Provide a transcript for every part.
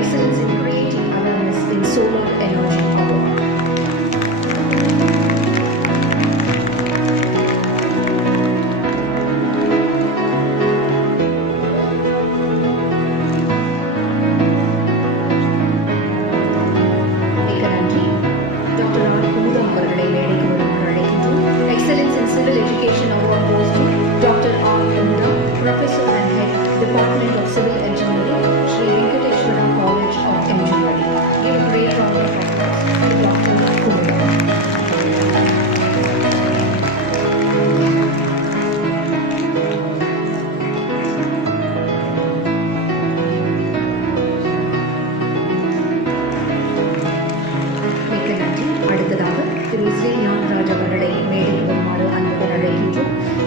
Excellence in Creating Awareness in Solar Energy Award. Dr. R. Kumudam அவர்களை மேடைக்கு வருமாறு அழைக்கின்றோம். Excellence in Civil Education Award goes to Dr. R. Kumudam, Professor and Head, Department of Civil Engineering, Sri Venkateshwara College of Engineering. Give a great round of applause to Dr. Kumudam.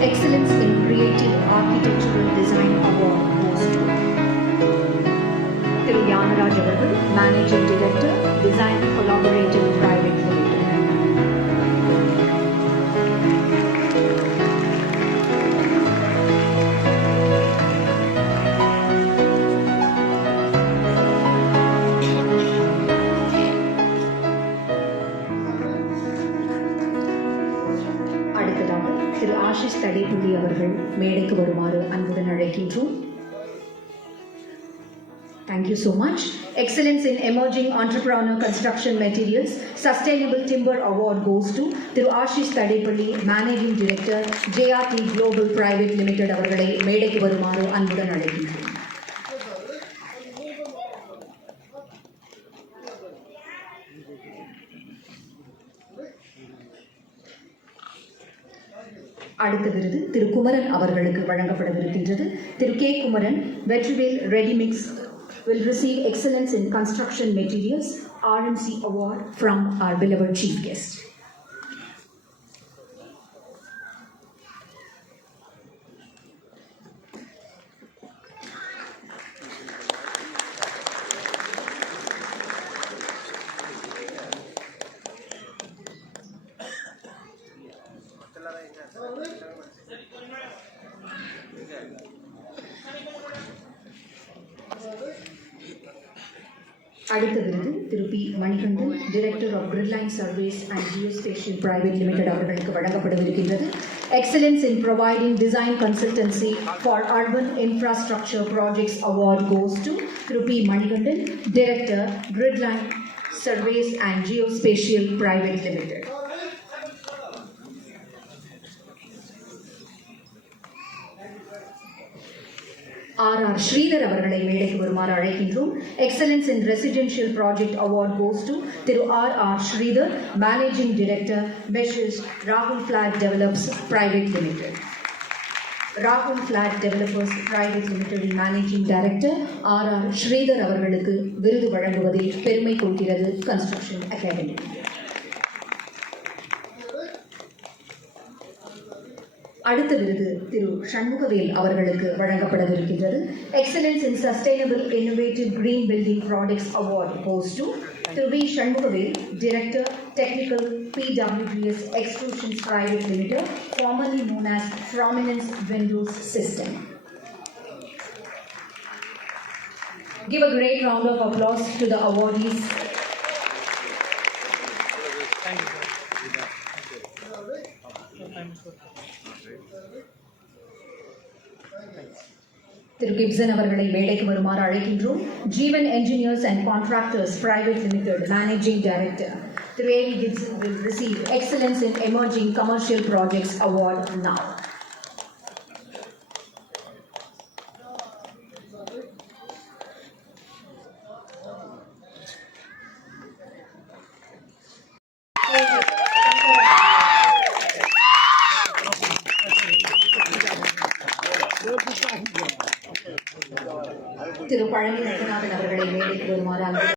Excellence in Creative Architectural Design Award goes to Thiru Yanaraj avargal, Managing Director, Design Collaborative Private Limited. திரு ஆஷிஷ் தடைப்புள்ளி அவர்கள் மேடைக்கு வருமாறு அன்புடன் அழைக்கின்றோம். Thank you so much. Excellence in Emerging Entrepreneur Construction Materials Sustainable Timber Award goes to திரு ஆஷிஷ் தடைப்புள்ளி, Managing Director, JRT Global Private Limited அவர்களை மேடைக்கு வருமாறு அன்புடன் அழைக்கின்றோம். அடுத்த விருது திரு குமரன் அவர்களுக்கு வழங்கப்படவிருக்கின்றது. திரு K Kumaran, Vetrivel ready mix will receive Excellence in Construction Materials RMC Award from our beloved chief guest. அடுத்த விருது திரு P Manikandan, director of Gridline surveys and geospatial private limited அவர்களுக்கு வழங்கப்படவிருக்கின்றது. Excellence in providing design consultancy for urban infrastructure projects award goes to திரு P Manikandan, director, Gridline surveys and geospatial private limited. R.R. Sridhar அவர்களை மேடைக்கு வருமாறு அழைக்கின்றோம். Excellence in Residential Project Award goes to Thiru R.R. Sridhar, Managing Director, Messrs. Rahul Flat Developers Private Limited. Rahul Flat Developers Private Limited Managing Director R.R. Sridhar அவர்களுக்கு விருது வழங்குவதில் பெருமை கொள்கிறது construction academy. அடுத்த விருது திரு சண்முகவேல் அவர்களுக்கு வழங்கப்படவிருக்கின்றது. Excellence in sustainable innovative green building products award goes to திரு V Shanmugavel, director, technical, PWPS Extrusions Private Limited, formerly known as Prominence Windows System. Give a great round of applause to the awardees. Thank you. திரு Gibson அவர்களை மேடைக்கு வருமாறு அழைக்கின்றோம். Jeevan engineers and contractors private limited managing director திரு A Gibson will receive Excellence in Emerging Commercial Projects Award now. திரு பழனி ரங்கநாதன் அவர்களை மேடைக்கு வருமாறு